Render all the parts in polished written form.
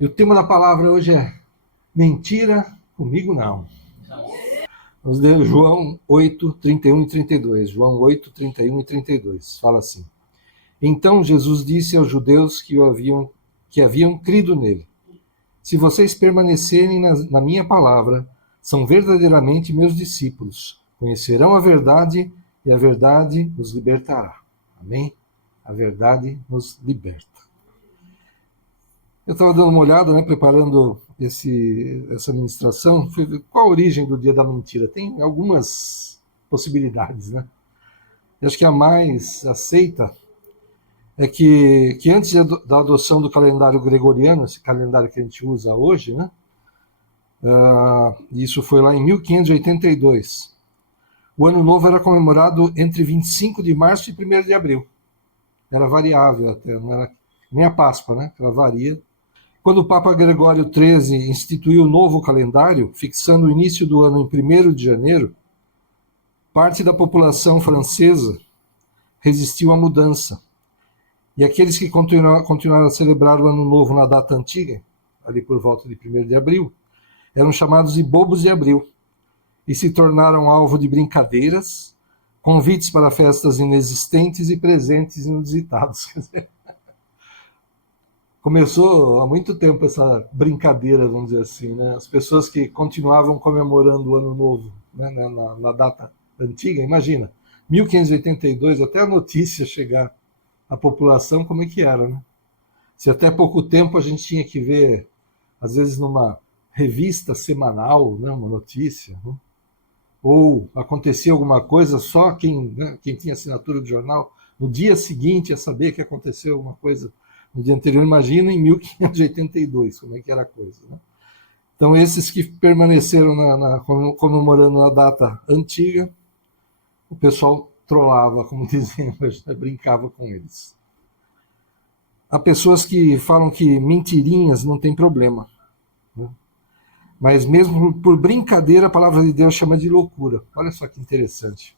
E o tema da palavra hoje é mentira, comigo não. Vamos ler João 8, 31 e 32. João 8, 31 e 32. Fala assim: Então Jesus disse aos judeus que haviam crido nele: Se vocês permanecerem na minha palavra, são verdadeiramente meus discípulos. Conhecerão a verdade e a verdade os libertará. Amém? A verdade nos liberta. Eu estava dando uma olhada, preparando essa ministração. Qual a origem do dia da mentira? Tem algumas possibilidades, Eu acho que a mais aceita é que antes da adoção do calendário gregoriano, esse calendário que a gente usa hoje, isso foi lá em 1582. O Ano Novo era comemorado entre 25 de março e 1º de abril. Era variável até, não era nem a Páscoa, ela varia. Quando o Papa Gregório XIII instituiu o novo calendário, fixando o início do ano em 1º de janeiro, parte da população francesa resistiu à mudança. E aqueles que continuaram a celebrar o Ano Novo na data antiga, ali por volta de 1º de abril, eram chamados de bobos de abril e se tornaram alvo de brincadeiras, convites para festas inexistentes e presentes inusitados. Começou há muito tempo essa brincadeira, vamos dizer assim, As pessoas que continuavam comemorando o Ano Novo, na data antiga, imagina, 1582, até a notícia chegar à população, como é que era, Se até pouco tempo a gente tinha que ver, às vezes numa revista semanal, uma notícia, ou acontecia alguma coisa, só quem tinha assinatura do jornal, no dia seguinte ia saber que aconteceu alguma coisa no dia anterior. Imagina em 1582, como é que era a coisa, Então, esses que permaneceram comemorando a data antiga, o pessoal trollava, como diziam, brincava com eles. Há pessoas que falam que mentirinhas não tem problema, Mas mesmo por brincadeira, a palavra de Deus chama de loucura. Olha só que interessante.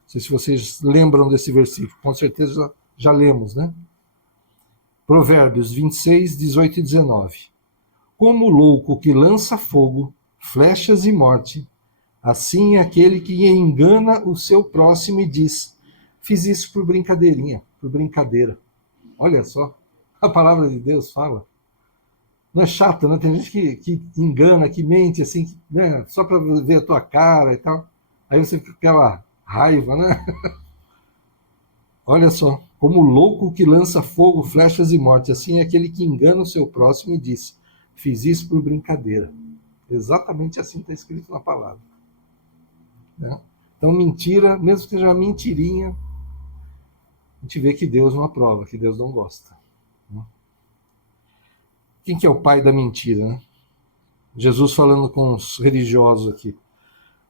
Não sei se vocês lembram desse versículo, com certeza já lemos, Provérbios 26, 18 e 19. Como o louco que lança fogo, flechas e morte, assim é aquele que engana o seu próximo e diz: fiz isso por brincadeirinha, por brincadeira. Olha só, a palavra de Deus fala. Não é chato, Tem gente que engana, que mente, assim, só para ver a tua cara e tal. Aí você fica com aquela raiva, Olha só, como o louco que lança fogo, flechas e morte, assim é aquele que engana o seu próximo e diz: fiz isso por brincadeira. Exatamente assim está escrito na palavra. Então, mentira, mesmo que seja uma mentirinha, a gente vê que Deus não aprova, que Deus não gosta. Quem que é o pai da mentira, Jesus falando com os religiosos aqui.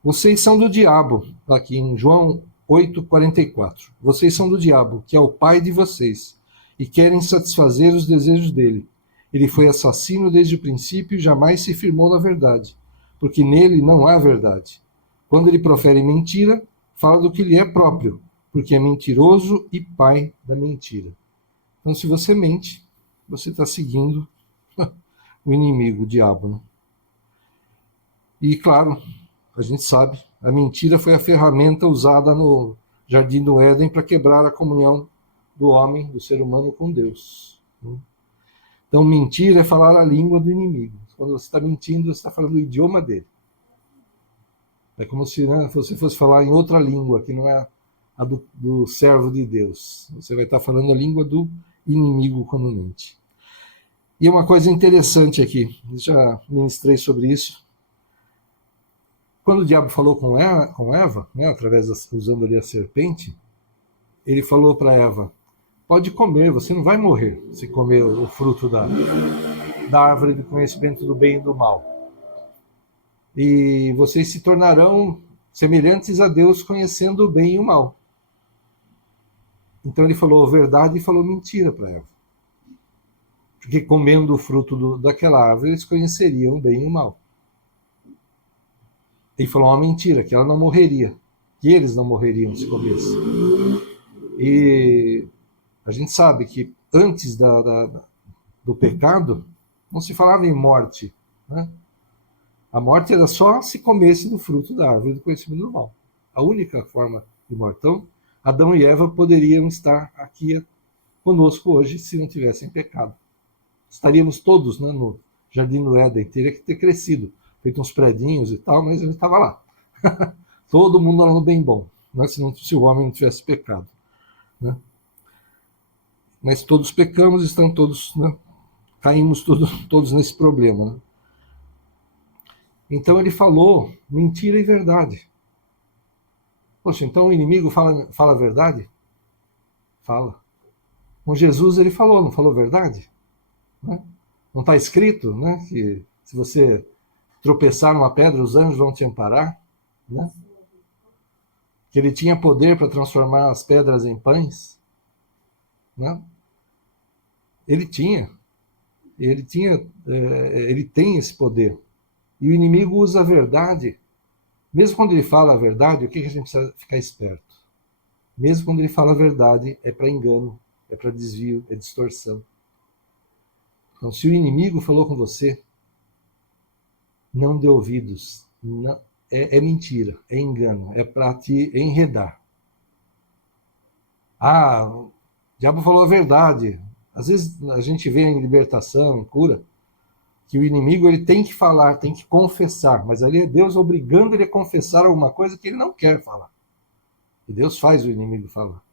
Vocês são do diabo, aqui em João 8,44. Vocês são do diabo, que é o pai de vocês, e querem satisfazer os desejos dele. Ele foi assassino desde o princípio e jamais se firmou na verdade, porque nele não há verdade. Quando ele profere mentira, fala do que lhe é próprio, porque é mentiroso e pai da mentira. Então, se você mente, você está seguindo o inimigo, o diabo. E, claro, a gente sabe, a mentira foi a ferramenta usada no Jardim do Éden para quebrar a comunhão do homem, do ser humano com Deus. Então, mentir é falar a língua do inimigo. Quando você está mentindo, você está falando o idioma dele. É como se você fosse falar em outra língua, que não é a do servo de Deus. Você vai estar falando a língua do inimigo quando mente. E uma coisa interessante aqui, já ministrei sobre isso. Quando o diabo falou com Eva, usando ali a serpente, ele falou para Eva: pode comer, você não vai morrer se comer o fruto da árvore do conhecimento do bem e do mal. E vocês se tornarão semelhantes a Deus, conhecendo o bem e o mal. Então ele falou a verdade e falou mentira para Eva. Porque comendo o fruto daquela árvore, eles conheceriam o bem e o mal. Ele falou uma mentira, que ela não morreria, que eles não morreriam se comessem. E a gente sabe que antes do pecado, não se falava em morte, né? A morte era só se comesse do fruto da árvore do conhecimento do mal. A única forma de morte. Então, Adão e Eva poderiam estar aqui conosco hoje se não tivessem pecado. Estaríamos todos, né, no Jardim do Éden, teria que ter crescido, feito uns predinhos e tal, mas ele estava lá. Todo mundo era no bem bom, né, se o homem não tivesse pecado. Né? Mas todos pecamos, estão todos, né, caímos todos nesse problema. Né? Então ele falou mentira e verdade. Poxa, então o inimigo fala a verdade? Fala. Com Jesus ele falou, não falou verdade? Né? Não está escrito, né, que se você tropeçar numa pedra, os anjos vão te amparar? Né? Que ele tinha poder para transformar as pedras em pães? Né? Ele tem esse poder. E o inimigo usa a verdade. Mesmo quando ele fala a verdade, o que a gente precisa ficar esperto? Mesmo quando ele fala a verdade, é para engano, é para desvio, é distorção. Então, se o inimigo falou com você, não dê ouvidos. Não, é mentira, é engano, é para te enredar. Ah, o diabo falou a verdade. Às vezes a gente vê em libertação, em cura, que o inimigo ele tem que falar, tem que confessar, mas ali é Deus obrigando ele a confessar alguma coisa que ele não quer falar. E Deus faz o inimigo falar.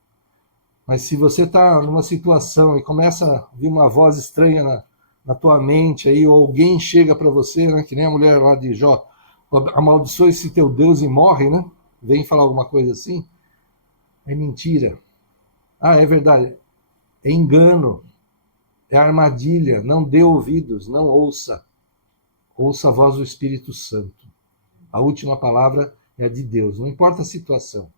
Mas se você está numa situação e começa a vir uma voz estranha na tua mente, aí, ou alguém chega para você, né, que nem a mulher lá de Jó, amaldiçoe esse teu Deus e morre, né? Vem falar alguma coisa assim, é mentira. Ah, é verdade. É engano. É armadilha. Não dê ouvidos, não ouça. Ouça a voz do Espírito Santo. A última palavra é a de Deus, não importa a situação.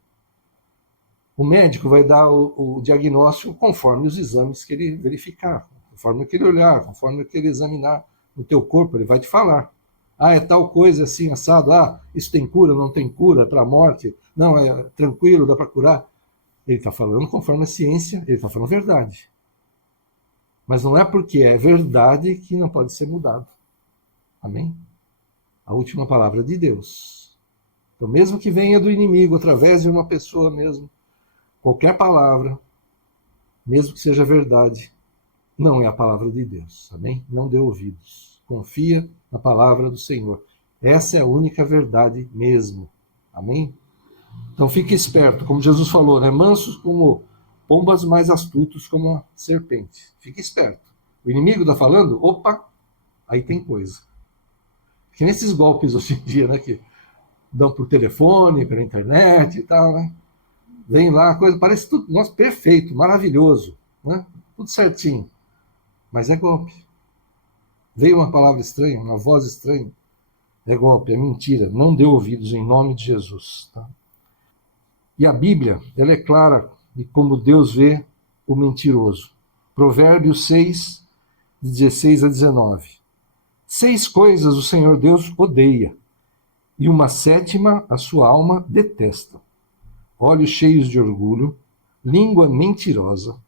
O médico vai dar o diagnóstico conforme os exames que ele verificar, conforme o que ele olhar, conforme o que ele examinar no teu corpo, ele vai te falar. Ah, é tal coisa assim, assado. Ah, isso tem cura, não tem cura, é para a morte. Não, é tranquilo, dá para curar. Ele está falando conforme a ciência, ele está falando verdade. Mas não é porque é verdade que não pode ser mudado. Amém? A última palavra de Deus. Então, mesmo que venha do inimigo, através de uma pessoa mesmo, qualquer palavra, mesmo que seja verdade, não é a palavra de Deus. Amém? Não dê ouvidos. Confia na palavra do Senhor. Essa é a única verdade mesmo. Amém? Então fique esperto, como Jesus falou, né? Mansos como pombas, mais astutos como a serpente. Fique esperto. O inimigo está falando, opa, aí tem coisa. Que nesses golpes hoje em dia, né? Que dão por telefone, pela internet e tal, né? Vem lá, coisa, parece tudo, nossa, perfeito, maravilhoso, né? Tudo certinho. Mas é golpe. Veio uma palavra estranha, uma voz estranha, é golpe, é mentira. Não dê ouvidos em nome de Jesus. Tá? E a Bíblia, ela é clara de como Deus vê o mentiroso. Provérbios 6, de 16 a 19. 6 coisas o Senhor Deus odeia, e uma sétima a sua alma detesta. Olhos cheios de orgulho, língua mentirosa,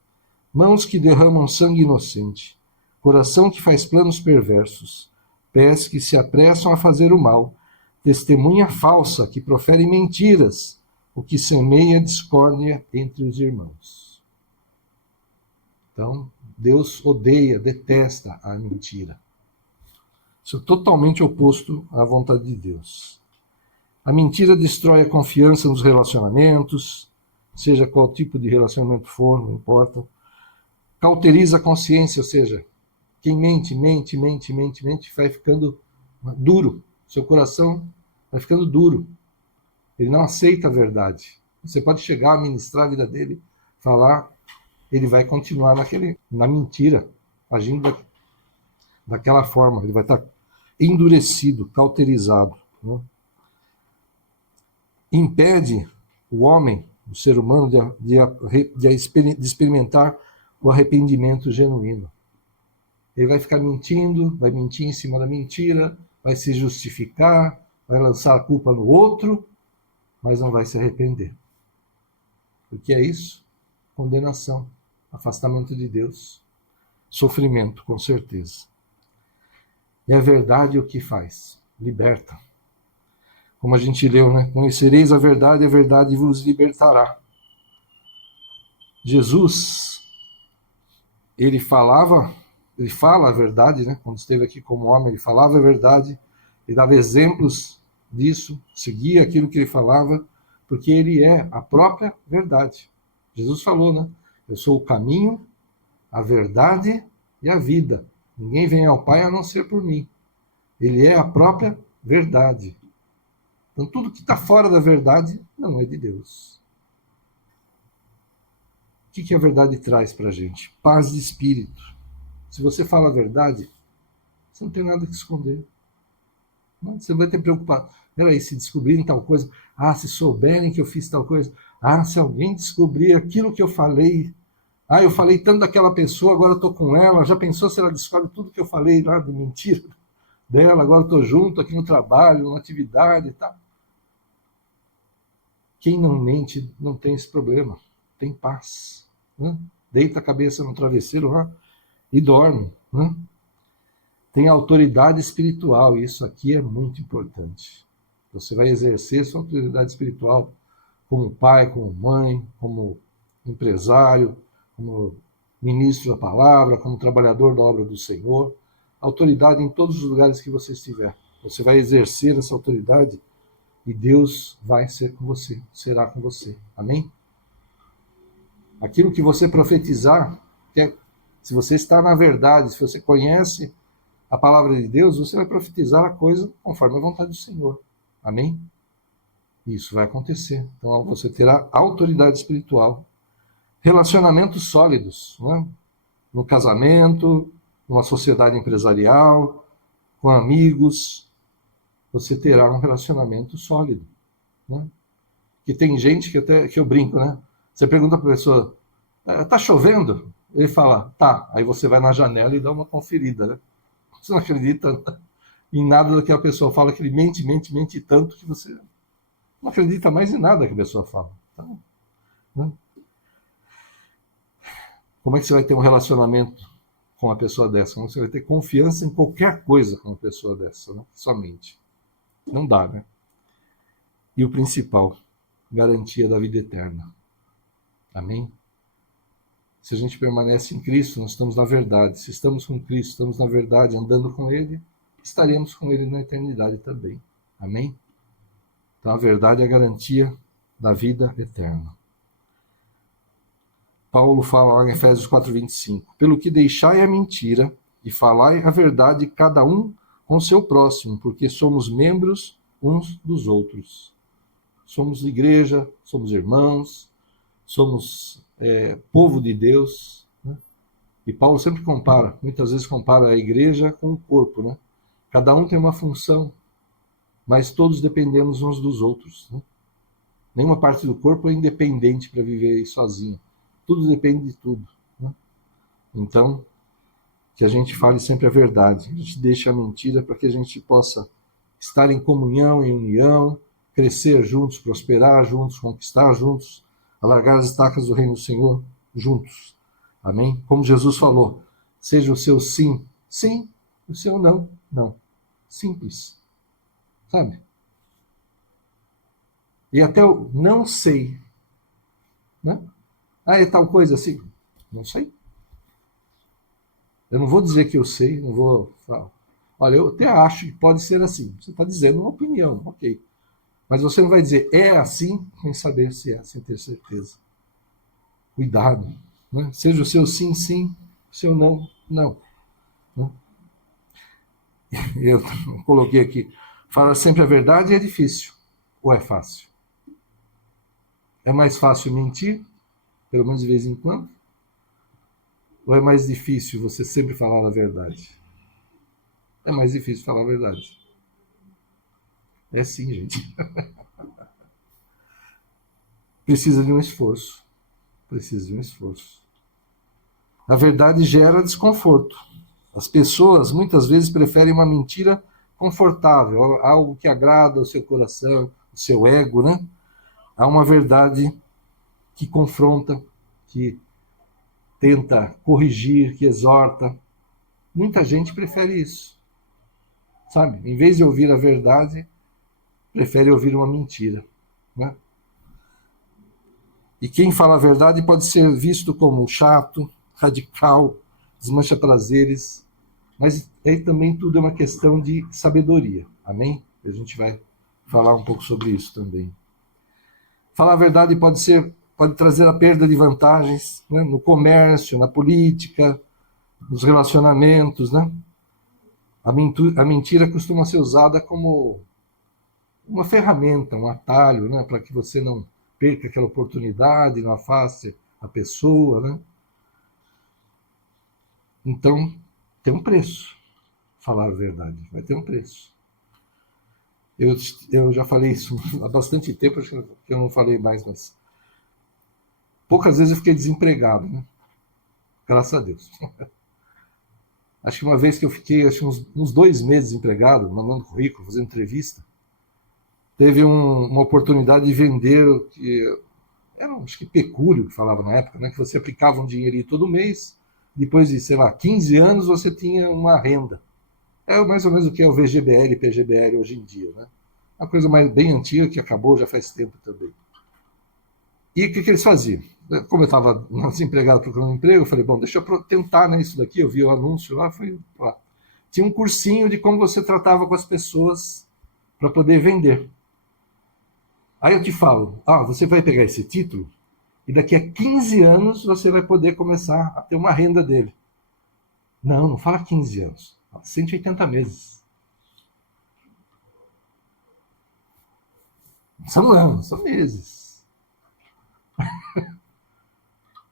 mãos que derramam sangue inocente, coração que faz planos perversos, pés que se apressam a fazer o mal, testemunha falsa que profere mentiras, o que semeia discórdia entre os irmãos. Então, Deus odeia, detesta a mentira. Isso é totalmente oposto à vontade de Deus. A mentira destrói a confiança nos relacionamentos, seja qual tipo de relacionamento for, não importa. Cauteriza a consciência, ou seja, quem mente, vai ficando duro. Seu coração vai ficando duro. Ele não aceita a verdade. Você pode chegar a ministrar a vida dele, falar, ele vai continuar na mentira, agindo daquela forma. Ele vai estar endurecido, cauterizado. Né? Impede o homem, o ser humano, de experimentar o arrependimento genuíno. Ele vai ficar mentindo, vai mentir em cima da mentira, vai se justificar, vai lançar a culpa no outro, mas não vai se arrepender. O que é isso? Condenação, afastamento de Deus, sofrimento, com certeza. E a verdade o que faz? Liberta. Como a gente leu, né? Conhecereis a verdade vos libertará. Jesus, ele fala a verdade, né? Quando esteve aqui como homem, ele falava a verdade, ele dava exemplos disso, seguia aquilo que ele falava, porque ele é a própria verdade. Jesus falou, né? Eu sou o caminho, a verdade e a vida. Ninguém vem ao Pai a não ser por mim. Ele é a própria verdade. Então, tudo que está fora da verdade não é de Deus. O que a verdade traz para a gente? Paz de espírito. Se você fala a verdade, você não tem nada que esconder. Não, você não vai ter preocupado. Peraí, se descobrirem tal coisa, se souberem que eu fiz tal coisa, se alguém descobrir aquilo que eu falei, eu falei tanto daquela pessoa, agora eu estou com ela, já pensou se ela descobre tudo que eu falei lá de mentira dela, agora eu estou junto aqui no trabalho, na atividade e tal. Quem não mente não tem esse problema, tem paz. Né? Deita a cabeça no travesseiro lá e dorme. Né? Tem autoridade espiritual, e isso aqui é muito importante. Você vai exercer sua autoridade espiritual como pai, como mãe, como empresário, como ministro da palavra, como trabalhador da obra do Senhor. Autoridade em todos os lugares que você estiver. Você vai exercer essa autoridade e Deus vai ser com você, será com você. Amém? Aquilo que você profetizar, se você está na verdade, se você conhece a palavra de Deus, você vai profetizar a coisa conforme a vontade do Senhor. Amém? Isso vai acontecer. Então você terá autoridade espiritual. Relacionamentos sólidos, né? No casamento, numa sociedade empresarial, com amigos, você terá um relacionamento sólido. Né? Que tem gente que eu brinco, né? Você pergunta para a pessoa, tá chovendo? Ele fala, tá. Aí você vai na janela e dá uma conferida, né? Você não acredita em nada do que a pessoa fala, que ele mente tanto que você não acredita mais em nada que a pessoa fala. Então, né? Como é que você vai ter um relacionamento com uma pessoa dessa? Como você vai ter confiança em qualquer coisa com uma pessoa dessa, né? Somente. Não dá, né? E o principal, garantia da vida eterna. Amém? Se a gente permanece em Cristo, nós estamos na verdade. Se estamos com Cristo, estamos na verdade, andando com Ele, estaremos com Ele na eternidade também. Amém? Então a verdade é a garantia da vida eterna. Paulo fala lá em Efésios 4:25. Pelo que deixai a mentira e falai a verdade cada um com seu próximo, porque somos membros uns dos outros. Somos igreja, somos irmãos, somos povo de Deus. Né? E Paulo sempre compara, muitas vezes compara a igreja com o corpo. Né? Cada um tem uma função, mas todos dependemos uns dos outros. Né? Nenhuma parte do corpo é independente para viver sozinho. Tudo depende de tudo. Né? Então, que a gente fale sempre a verdade. A gente deixe a mentira para que a gente possa estar em comunhão, em união, crescer juntos, prosperar juntos, conquistar juntos, alargar as estacas do reino do Senhor juntos. Amém? Como Jesus falou, seja o seu sim, sim, o seu não, não. Simples. Sabe? E até o não sei. Né? É tal coisa assim? Não sei. Eu não vou dizer que eu sei, não vou falar. Olha, eu até acho que pode ser assim. Você está dizendo uma opinião, ok. Mas você não vai dizer é assim, sem saber se é, sem ter certeza. Cuidado. Né? Seja o seu sim, sim, o seu não, não. Né? Eu coloquei aqui, falar sempre a verdade é difícil, ou é fácil? É mais fácil mentir, pelo menos de vez em quando? Ou é mais difícil você sempre falar a verdade? É mais difícil falar a verdade. É sim, gente. Precisa de um esforço. Precisa de um esforço. A verdade gera desconforto. As pessoas muitas vezes preferem uma mentira confortável, algo que agrada o seu coração, o seu ego, né? Há uma verdade que confronta, que tenta corrigir, que exorta. Muita gente prefere isso. sabe? Em vez de ouvir a verdade, prefere ouvir uma mentira, né? E quem fala a verdade pode ser visto como chato, radical, desmancha prazeres, mas aí também tudo é uma questão de sabedoria, amém? A gente vai falar um pouco sobre isso também. Falar a verdade pode trazer a perda de vantagens, né? No comércio, na política, nos relacionamentos, né? A mentira costuma ser usada como uma ferramenta, um atalho, né? Para que você não perca aquela oportunidade, não afaste a pessoa, né? Então, tem um preço. Falar a verdade vai ter um preço. Eu já falei isso há bastante tempo, acho que eu não falei mais, mas poucas vezes eu fiquei desempregado, né? Graças a Deus. Acho que uma vez que eu fiquei uns 2 meses desempregado, mandando currículo, fazendo entrevista, teve uma oportunidade de vender, que era acho que pecúlio, que falava na época, né? Que você aplicava um dinheirinho todo mês, depois de, sei lá, 15 anos você tinha uma renda. É mais ou menos o que é o VGBL e PGBL hoje em dia, né? Uma coisa bem antiga que acabou já faz tempo também. E o que eles faziam? Como eu estava desempregado procurando um emprego, eu falei, bom, deixa eu tentar, né, isso daqui. Eu vi o anúncio lá, fui lá. Tinha um cursinho de como você tratava com as pessoas para poder vender. Aí eu te falo, você vai pegar esse título e daqui a 15 anos você vai poder começar a ter uma renda dele. Não, não fala 15 anos, fala 180 meses. São anos, são meses.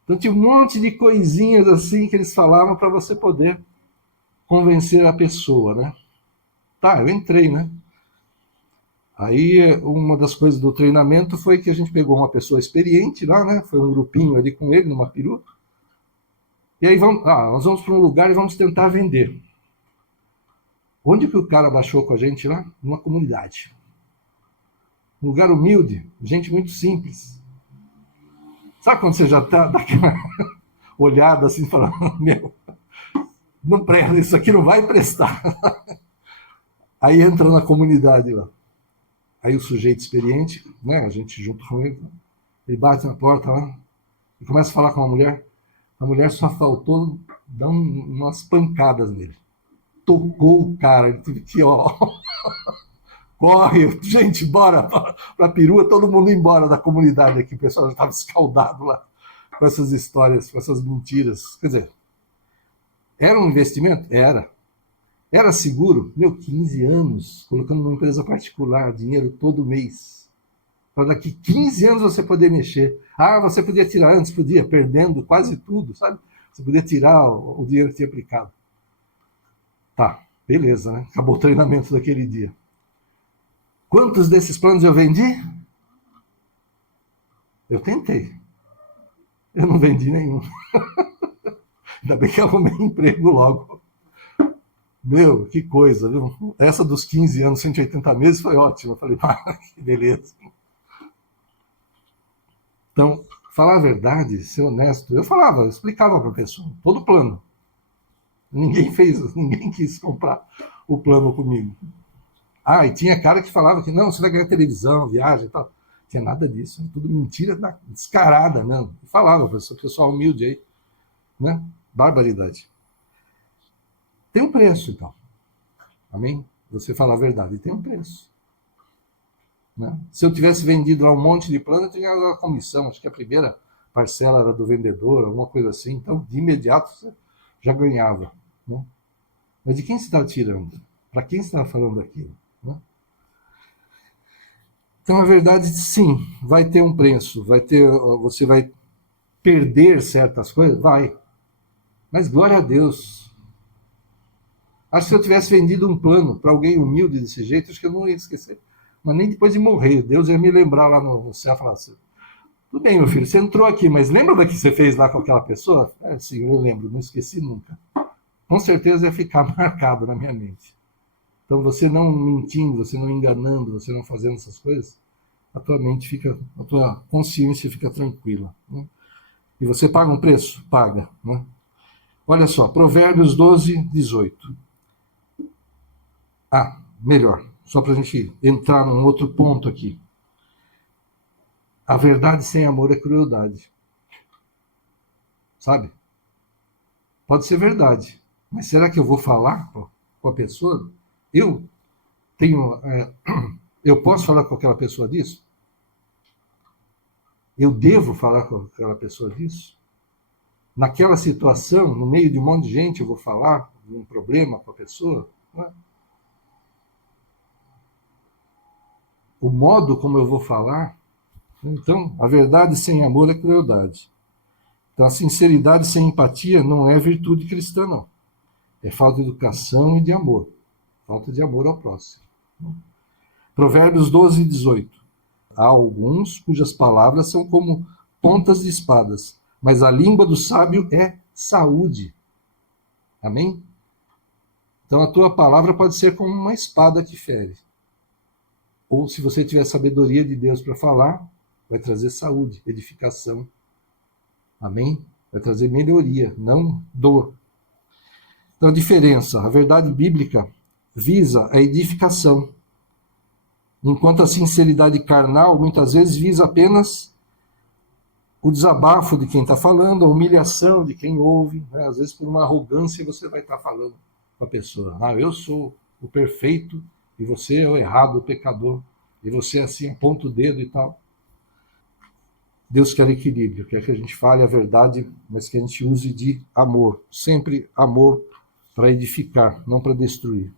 Então tinha um monte de coisinhas assim que eles falavam para você poder convencer a pessoa, né? Tá, eu entrei, né? Aí uma das coisas do treinamento foi que a gente pegou uma pessoa experiente lá, né? Foi um grupinho ali com ele numa perua. E aí nós vamos para um lugar e vamos tentar vender. Onde que o cara baixou com a gente lá? Numa comunidade. Um lugar humilde, gente muito simples. Sabe quando você já tá daquela olhada assim, falando, meu, não presta, isso aqui não vai prestar. Aí entra na comunidade lá. Aí o sujeito experiente, né, a gente junto com ele bate na porta lá e começa a falar com a mulher. A mulher só faltou dar umas pancadas nele. Tocou o cara, ele teve que, corre, gente, bora pra perua, todo mundo embora da comunidade aqui, o pessoal já estava escaldado lá com essas histórias, com essas mentiras. Quer dizer, era um investimento? Era. Era seguro? 15 anos, colocando numa empresa particular, dinheiro todo mês. Para daqui 15 anos você poder mexer. Você podia tirar antes, podia, perdendo quase tudo, sabe? Você podia tirar o dinheiro que tinha aplicado. Tá, beleza, né? Acabou o treinamento daquele dia. Quantos desses planos eu vendi? Eu tentei. Eu não vendi nenhum. Ainda bem que eu arrumei emprego logo. Meu, que coisa, viu? Essa dos 15 anos, 180 meses foi ótima. Eu falei, que beleza. Então, falar a verdade, ser honesto, eu explicava para a pessoa, todo o plano. Ninguém quis comprar o plano comigo. E tinha cara que falava que não, você vai ganhar televisão, viagem e tal. Não tinha nada disso, tudo mentira descarada mesmo. Eu falava para esse pessoal humilde aí, né? Barbaridade. Tem um preço, então. Amém? Você falar a verdade, tem um preço. Né? Se eu tivesse vendido lá um monte de plano, eu tinha a comissão, acho que a primeira parcela era do vendedor, alguma coisa assim, então de imediato você já ganhava. Né? Mas de quem você está tirando? Para quem você está falando aquilo? Né? Então, a verdade, sim, vai ter um preço, você vai perder certas coisas? Vai. Mas glória a Deus. Acho que se eu tivesse vendido um plano para alguém humilde desse jeito, acho que eu não ia esquecer. Mas nem depois de morrer, Deus ia me lembrar lá no céu e falar assim, tudo bem, meu filho, você entrou aqui, mas lembra do que você fez lá com aquela pessoa? Sim, eu lembro, não esqueci nunca. Com certeza ia ficar marcado na minha mente. Então, você não mentindo, você não enganando, você não fazendo essas coisas, a tua mente fica, a tua consciência fica tranquila. Né? E você paga um preço? Paga. Né? Olha só, Provérbios 12, 18. Melhor, só para a gente entrar num outro ponto aqui. A verdade sem amor é crueldade. Sabe? Pode ser verdade, mas será que eu vou falar com a pessoa? Eu tenho, eu posso falar com aquela pessoa disso? Eu devo falar com aquela pessoa disso? Naquela situação, no meio de um monte de gente, eu vou falar de um problema com a pessoa? Não é? O modo como eu vou falar. Então, a verdade sem amor é crueldade. Então, a sinceridade sem empatia não é virtude cristã, não. É falta de educação e de amor. Falta de amor ao próximo. Provérbios 12, 18. Há alguns cujas palavras são como pontas de espadas, mas a língua do sábio é saúde. Amém? Então a tua palavra pode ser como uma espada que fere. Ou se você tiver sabedoria de Deus para falar, vai trazer saúde, edificação. Amém? Vai trazer melhoria, não dor. Então a diferença, a verdade bíblica visa a edificação, enquanto a sinceridade carnal muitas vezes visa apenas o desabafo de quem está falando, a humilhação de quem ouve. Né? Às vezes por uma arrogância você vai estar falando com a pessoa. Eu sou o perfeito e você é o errado, o pecador. E você assim aponta o dedo e tal. Deus quer equilíbrio, quer que a gente fale a verdade, mas que a gente use de amor. Sempre amor para edificar, não para destruir.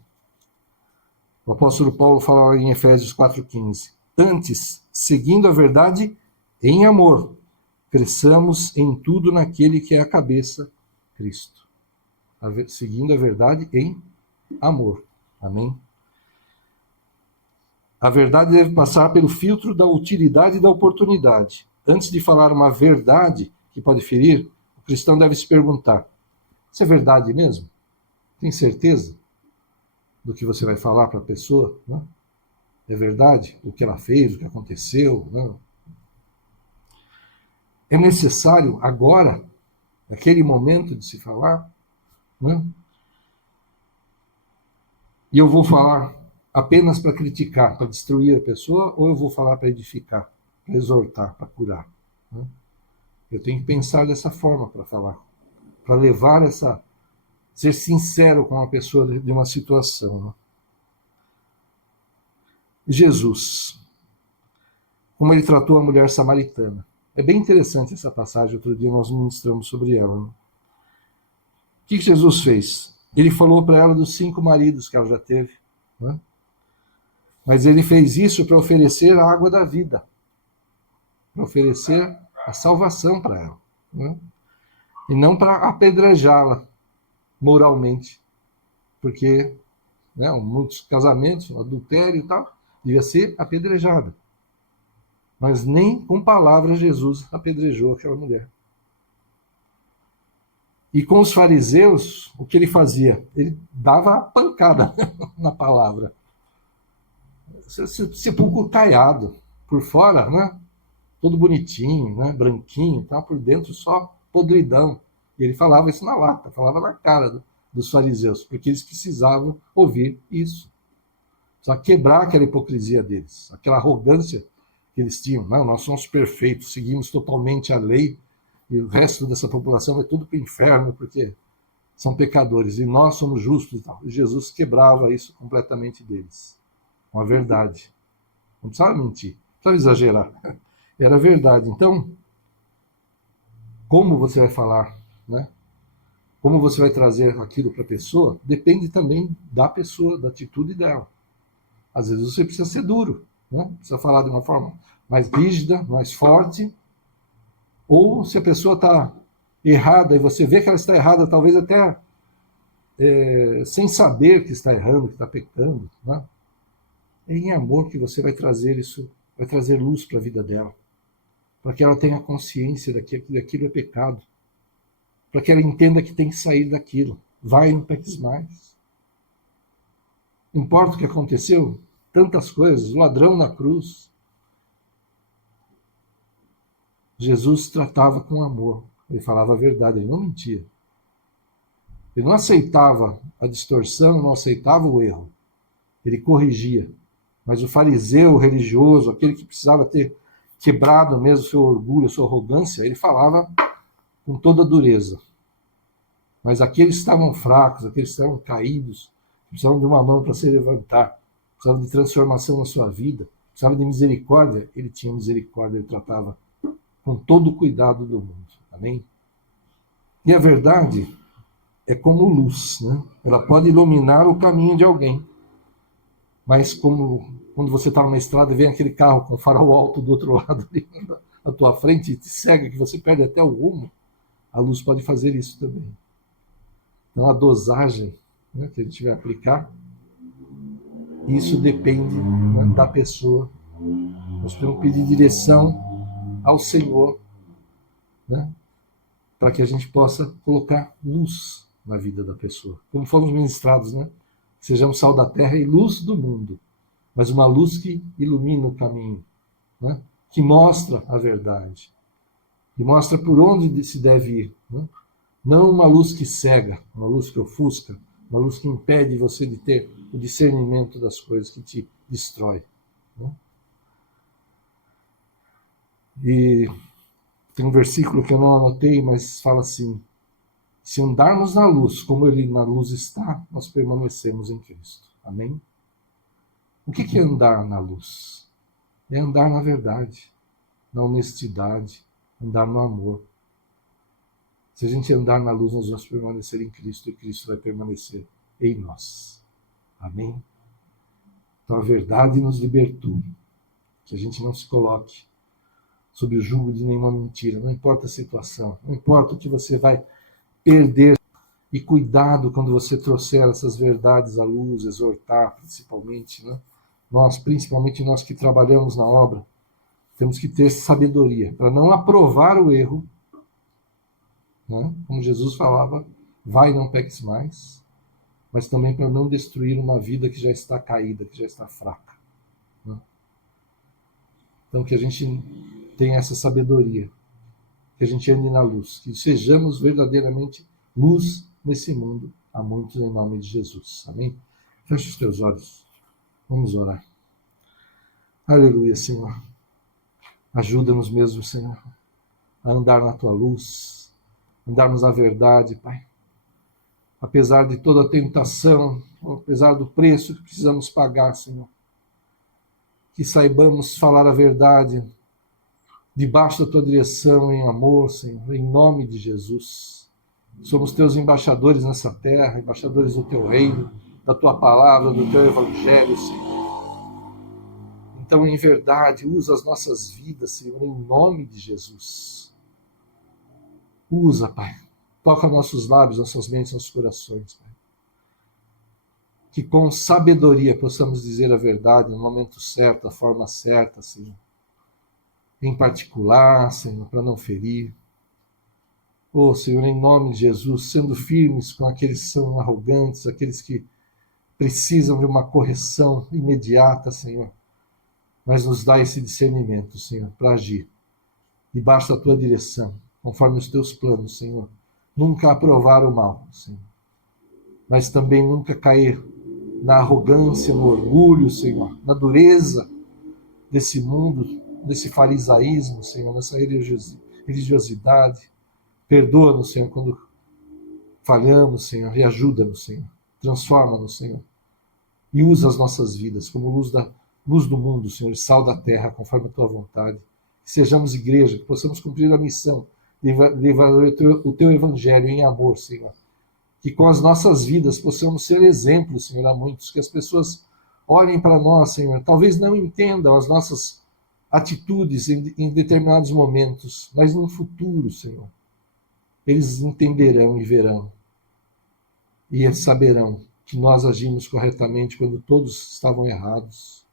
O apóstolo Paulo fala em Efésios 4,15. Antes, seguindo a verdade em amor, cresçamos em tudo naquele que é a cabeça, Cristo. Seguindo a verdade em amor. Amém? A verdade deve passar pelo filtro da utilidade e da oportunidade. Antes de falar uma verdade que pode ferir, o cristão deve se perguntar: isso é verdade mesmo? Tem certeza do que você vai falar para a pessoa? Não? É verdade o que ela fez, o que aconteceu? Não? É necessário agora, naquele momento de se falar? Não? E eu vou falar apenas para criticar, para destruir a pessoa, ou eu vou falar para edificar, para exortar, para curar? Não? Eu tenho que pensar dessa forma para falar, para levar essa... ser sincero com a pessoa de uma situação. Não? Jesus, como ele tratou a mulher samaritana. É bem interessante essa passagem, outro dia nós ministramos sobre ela. Né? O que Jesus fez? Ele falou para ela dos 5 maridos que ela já teve. Né? Mas ele fez isso para oferecer a água da vida, para oferecer a salvação para ela. Né? E não para apedrejá-la moralmente. Porque muitos casamentos, adultério e tal, devia ser apedrejada. Mas nem com palavras Jesus apedrejou aquela mulher. E com os fariseus, o que ele fazia? Ele dava a pancada na palavra. Sepulcro caiado, por fora, né? Todo bonitinho, né? Branquinho, tá? Por dentro só podridão. E ele falava isso na lata, falava na cara dos fariseus, porque eles precisavam ouvir isso. Só quebrar aquela hipocrisia deles, aquela arrogância que eles tinham. Não, nós somos perfeitos, seguimos totalmente a lei, e o resto dessa população vai tudo para o inferno, porque são pecadores, e nós somos justos e tal. E Jesus quebrava isso completamente deles. Com a verdade. Não precisava mentir, não precisava exagerar. Era verdade. Então, como você vai falar, né? Como você vai trazer aquilo para a pessoa, depende também da pessoa, da atitude dela. Às vezes você precisa ser duro, né? Precisa falar de uma forma mais rígida, mais forte. Ou se a pessoa está errada e você vê que ela está errada, talvez até sem saber que está errando, que está pecando, né? É em amor que você vai trazer isso, vai trazer luz para a vida dela, para que ela tenha consciência de que aquilo é pecado, para que ela entenda que tem que sair daquilo. Vai e não peques mais. Importa o que aconteceu, tantas coisas, o ladrão na cruz. Jesus tratava com amor, ele falava a verdade, ele não mentia. Ele não aceitava a distorção, não aceitava o erro. ele corrigia. Mas o fariseu religioso, aquele que precisava ter quebrado mesmo seu orgulho, sua arrogância, ele falava com toda dureza. Mas aqueles que estavam fracos, aqueles que estavam caídos, precisavam de uma mão para se levantar, precisavam de transformação na sua vida, precisavam de misericórdia, ele tinha misericórdia, ele tratava com todo o cuidado do mundo. Amém? E a verdade é como luz, né? Ela pode iluminar o caminho de alguém. Mas como quando você está numa estrada e vem aquele carro com farol alto do outro lado ali, à tua frente e te cega, que você perde até o rumo, a luz pode fazer isso também. Então a dosagem, né, que a gente vai aplicar, isso depende, né, da pessoa. Nós podemos pedir direção ao Senhor, né, para que a gente possa colocar luz na vida da pessoa. Como fomos ministrados, né? Sejamos sal da terra e luz do mundo, mas uma luz que ilumina o caminho, né? Que mostra a verdade, que mostra por onde se deve ir, né? Não uma luz que cega, uma luz que ofusca, uma luz que impede você de ter o discernimento das coisas, que te destrói, né? E tem um versículo que eu não anotei, mas fala assim: se andarmos na luz, como ele na luz está, nós permanecemos em Cristo. Amém? O que é andar na luz? É andar na verdade, na honestidade, andar no amor. Se a gente andar na luz, nós vamos permanecer em Cristo e Cristo vai permanecer em nós. Amém? Então a verdade nos libertou. Que a gente não se coloque sob o jugo de nenhuma mentira, não importa a situação, não importa o que você vai perder. E cuidado quando você trouxer essas verdades à luz, exortar principalmente, né? Nós, principalmente nós que trabalhamos na obra, temos que ter sabedoria para não aprovar o erro, né? Como Jesus falava, vai e não peques mais, mas também para não destruir uma vida que já está caída, que já está fraca, né? Então que a gente tenha essa sabedoria, que a gente ande na luz, que sejamos verdadeiramente luz nesse mundo, a muitos em nome de Jesus. Amém? Feche os teus olhos. Vamos orar. Aleluia, Senhor. Ajuda-nos mesmo, Senhor, a andar na tua luz, andarmos na verdade, Pai. Apesar de toda a tentação, apesar do preço que precisamos pagar, Senhor, que saibamos falar a verdade debaixo da tua direção, em amor, Senhor, em nome de Jesus. Somos teus embaixadores nessa terra, embaixadores do teu reino, da tua palavra, do teu evangelho, Senhor. Então, em verdade, usa as nossas vidas, Senhor, em nome de Jesus. Usa, Pai. Toca nossos lábios, nossas mentes, nossos corações, Pai. Que com sabedoria possamos dizer a verdade no momento certo, da forma certa, Senhor. Em particular, Senhor, para não ferir. Oh, Senhor, em nome de Jesus, sendo firmes com aqueles que são arrogantes, aqueles que precisam de uma correção imediata, Senhor. Mas nos dá esse discernimento, Senhor, para agir debaixo da tua direção, conforme os teus planos, Senhor. Nunca aprovar o mal, Senhor. Mas também nunca cair na arrogância, no orgulho, Senhor, na dureza desse mundo, desse farisaísmo, Senhor, nessa religiosidade. Perdoa-nos, Senhor, quando falhamos, Senhor, e ajuda-nos, Senhor. Transforma-nos, Senhor. E usa as nossas vidas como luz do mundo, Senhor, e sal da terra, conforme a tua vontade. Que sejamos igreja, que possamos cumprir a missão de levar o teu evangelho em amor, Senhor. Que com as nossas vidas possamos ser exemplo, Senhor, a muitos. Que as pessoas olhem para nós, Senhor, talvez não entendam as nossas atitudes em determinados momentos, mas no futuro, Senhor, eles entenderão e verão e saberão que nós agimos corretamente quando todos estavam errados,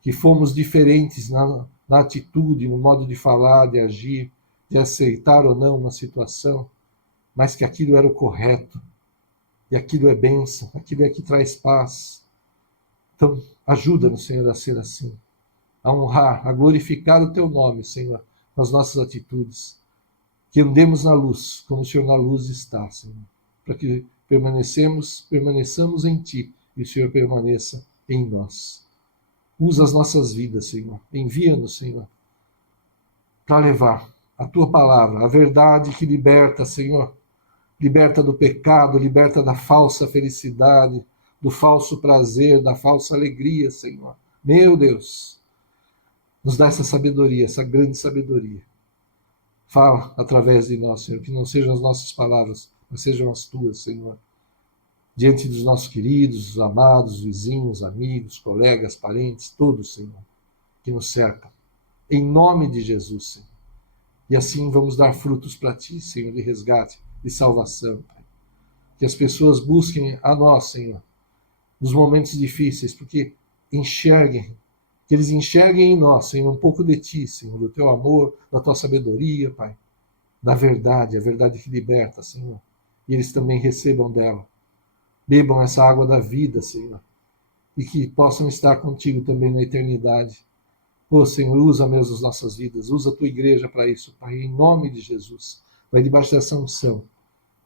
que fomos diferentes na atitude, no modo de falar, de agir, de aceitar ou não uma situação, mas que aquilo era o correto, e aquilo é bênção, aquilo é que traz paz. Então, ajuda-nos, Senhor, a ser assim, a honrar, a glorificar o teu nome, Senhor, nas nossas atitudes, que andemos na luz, como o Senhor na luz está, Senhor, para que permaneçamos em Ti, e o Senhor permaneça em nós. Usa as nossas vidas, Senhor. Envia-nos, Senhor, para levar a tua palavra, a verdade que liberta, Senhor. Liberta do pecado, liberta da falsa felicidade, do falso prazer, da falsa alegria, Senhor. Meu Deus, nos dá essa sabedoria, essa grande sabedoria. Fala através de nós, Senhor, que não sejam as nossas palavras, mas sejam as tuas, Senhor. Diante dos nossos queridos, amados, vizinhos, amigos, colegas, parentes, todos, Senhor, que nos cercam. Em nome de Jesus, Senhor. E assim vamos dar frutos para Ti, Senhor, de resgate, de salvação, Pai. Que as pessoas busquem a nós, Senhor, nos momentos difíceis, porque que eles enxerguem em nós, Senhor, um pouco de Ti, Senhor, do Teu amor, da Tua sabedoria, Pai, da verdade, a verdade que liberta, Senhor. E eles também recebam dela. Bebam essa água da vida, Senhor, e que possam estar contigo também na eternidade. Ô, Senhor, usa mesmo as nossas vidas, usa a tua igreja para isso, Pai, em nome de Jesus. Vai debaixo dessa unção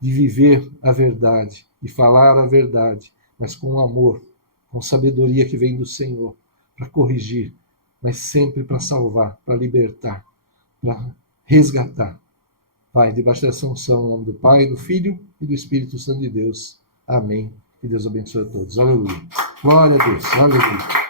de viver a verdade, de falar a verdade, mas com amor, com sabedoria que vem do Senhor, para corrigir, mas sempre para salvar, para libertar, para resgatar. Pai, debaixo dessa unção, em nome do Pai, do Filho e do Espírito Santo de Deus. Amém. Que Deus abençoe a todos. Aleluia. Glória a Deus. Aleluia.